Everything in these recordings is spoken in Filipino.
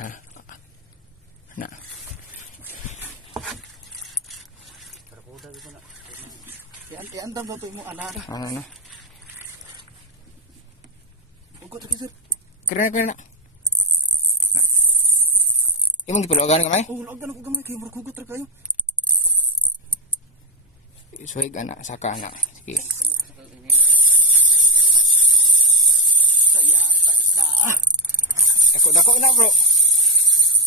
Ha. Na. Iandam na ito mo anak. Ano na? Ugot lagi sir. Kira na. Imong gipulogan ka may? Oh, lagdan ako gamay kayo markugot ra kayo. Suwig anak, saka anak. Sige. Saya isa. Dako na bro.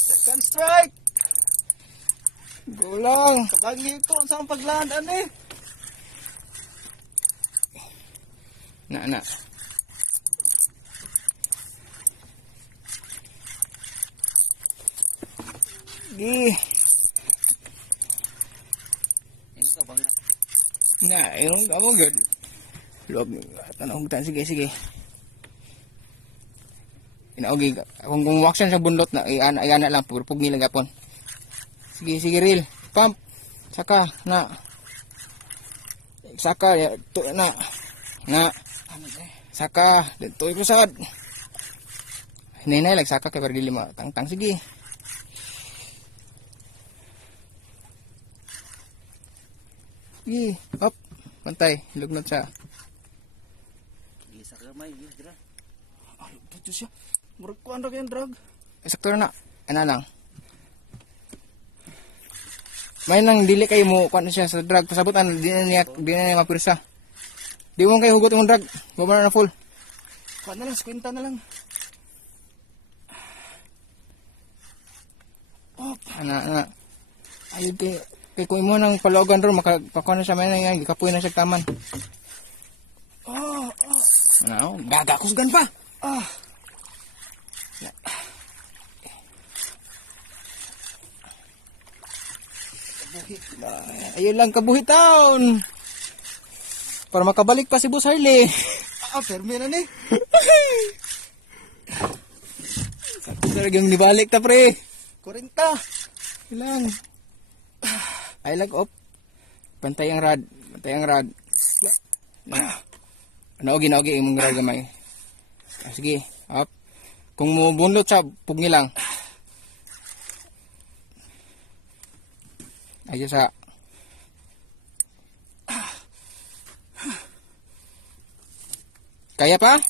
Second strike. Gulang. Kabagi ko sa paglandaan eh. Na. Gi. Ini ka bang Na, yung kamu good. Log tanong tan sige. Inaogi kung waksan sa bundot na iana lang purpug nila gapon. Sige reel. Pump. Saka na. Saka ya to na. Na. Saka dito ikusad. Hinay lang saka kay para dili tang sige. Gi, up. Pantay, lugnot siya. Isa ka may gira. Ay, dito siya. Murag ko anda kayong drug. Sakto na. Ano lang. May nang dili kayo mo kuan siya sa drug pasabutan di na niya mapirsa. Di mo kayo hugot yung drug. Baba na full. Kuan na lang, kwenta na lang. Ana. Ayun kay kung imo nang palogan ro makapakuha na siya may nang gikapoy na siya taman. Ano? Gaga kusgan pa. Ayun lang kabuhi taon. Para makabalik pa si Boss Harley. Fermi na ni. Talagang nibalik ta pre. 40. Ilang. Ay lag op. Pantay ang rad. Naogi imong rad gamay. Sige, up. Kung mo bunlot siya, pugni lang. Ayos sa. Kaya pa?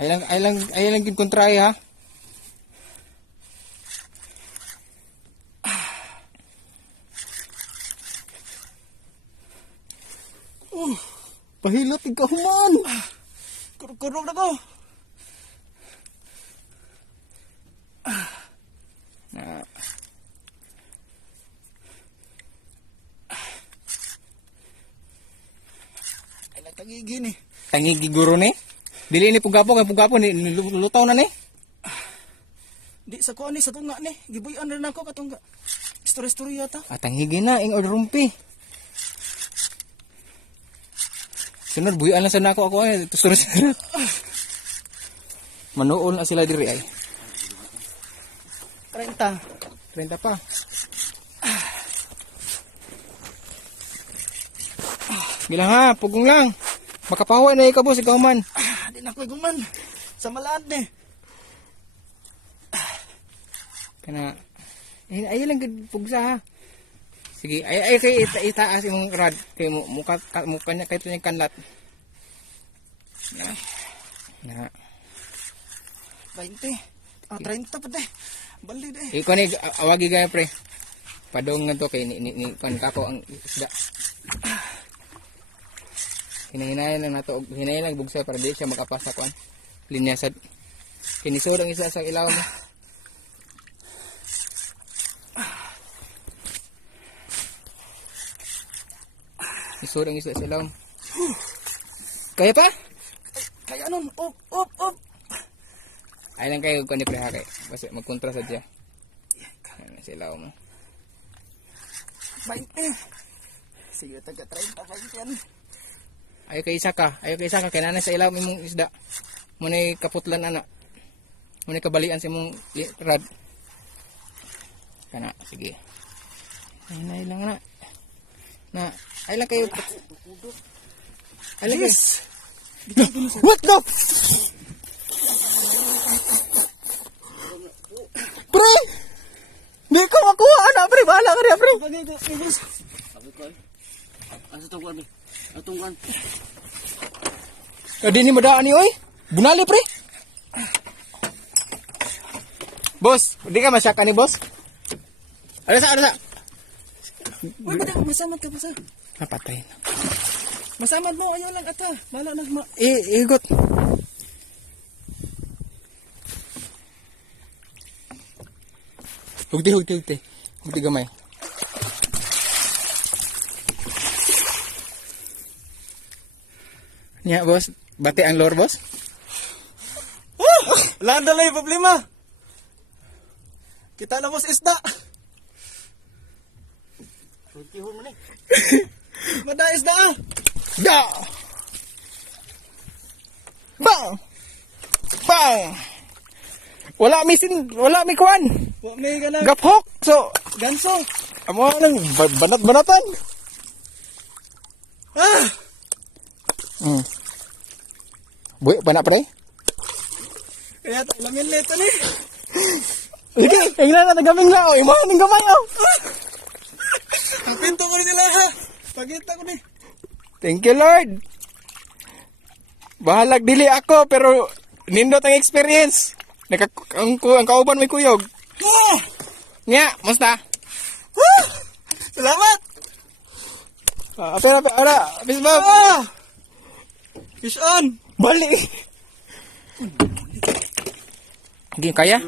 Ay lang gid kontray ha. Pahilot ikaw man. Kurog na ko. Na. Ay nagtagigi ni. Tangigi guro ni. Dili ni pugapo ni lutaw na ni. Di sa kuan ni sa tunga ni. Gibuyan rin ako katong story yata. Tangigi na ing order rumpi. Sunod buyan lang sana ako ay sunod. Manuol na sila diri ay. 30 pa. Bilang ha, pugong lang. Makapawa na ikaw boss, ikaw man. Di na ko guman. Sa malaad ni. Kana ay lang gud pugsa ha. Sige, ay kay itaas imong rad kay mukha niya kay tunyang kanlat. Na. 20. 30 pa de. Bali de. Ikaw ni awagi gaya pre. Padong nga to kay ni kan kako ang isda. Hinahinayan lang nato, hinayan lang bugsa para di siya makapasa kuan. Linyasad. Kinisod ang isa sa ilaw mo. Isod ang isa sa ilaw. Kaya pa? Kaya nun. Up. Ay lang kayo kuan ni pre ha kay. Basta magkontra sa diya. Ano sa ilaw mo. 20. Sige taga 30 pa yan. Ayo kay isa ka kay nanay sa ilaw imong isda. Munay kaputlan ana. Munay kabalian sa imong rad. Kana sige. Ay lang na. Na, ay lang kayo. Ay lang Yes. What the? Di ko makuha, anak, pre. Bahala ka rin, pre. Okay, boss. Sabi ko eh. Asa itong kuwan, atong kuwan. Di ni madaan ni, oy. Bunali, pre. Boss, di ka masyakan ni, boss? Ada sa. Uy, bada, masamad ka pa sa. Napatay na. Masamad mo, ayaw lang ata. Bala na, Igot. Hugti. Hugti gamay. Nya, boss. Bati ang lore, boss. Wala ang dalay problema. Kita na, boss, isda. Rutihon mo ni. Mada isda ah. Da! Bang! Bang! Wala mi kuan. Wa may ganang Gaphok. So, ganso. amo nang banat-banatan. Ah! Buhi pa na, pre. Kaya lamin leto ni. Sige, ang na nagaming na. O, imahan ng gamay, oh. Ang pinto ko rin nila ha. Pagkita ko ni. Thank you, Lord. Bahalag dili ako, pero nindot ang experience. Ang kauban may kuyog. Ah! Nga, musta? Ah! Salamat. Ara, Miss Bob. Ah! Fish on. Balik. Hindi kaya?